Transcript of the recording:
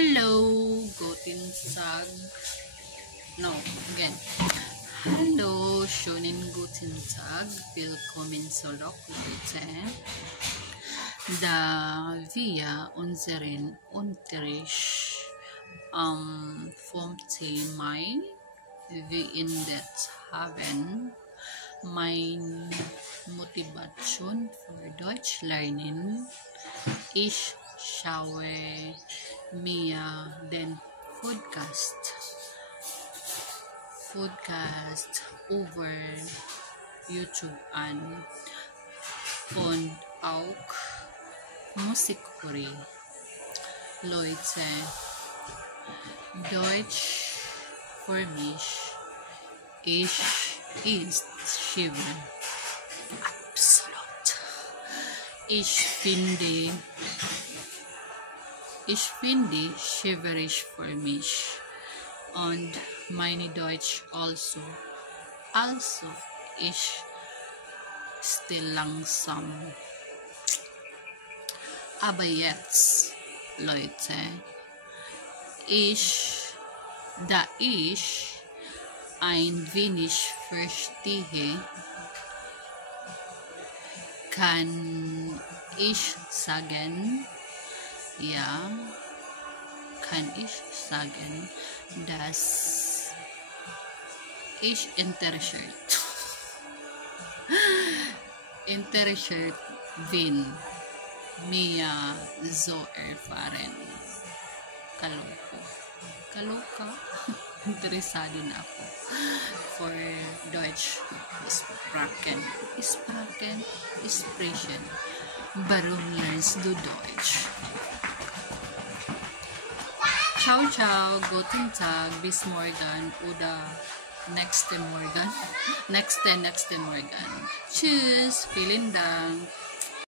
Hello, guten Tag. No, again. Hallo, schönen guten Tag. Willkommen zurück, Leute. Da wir unseren Unterricht vom Mai beendet haben, meine Motivation für Deutsch lernen, ich schaue mir den Podcast over YouTube an und auch Musik höre. Leute, Deutsch für mich ist schwer. Absolut. Ich finde schwierig für mich und meine Deutsch also. Also, ich still langsam. Aber jetzt, Leute, da ich ein wenig verstehe, kann ich sagen, dass ich interessiert bin, mehr so erfahren. Kaloka. Interesado na ako for Deutsch sprechen. Warum lernst du Deutsch? Ciao, ciao, guten Tag, bis morgen oder nächste Morgen. Tschüss, vielen Dank.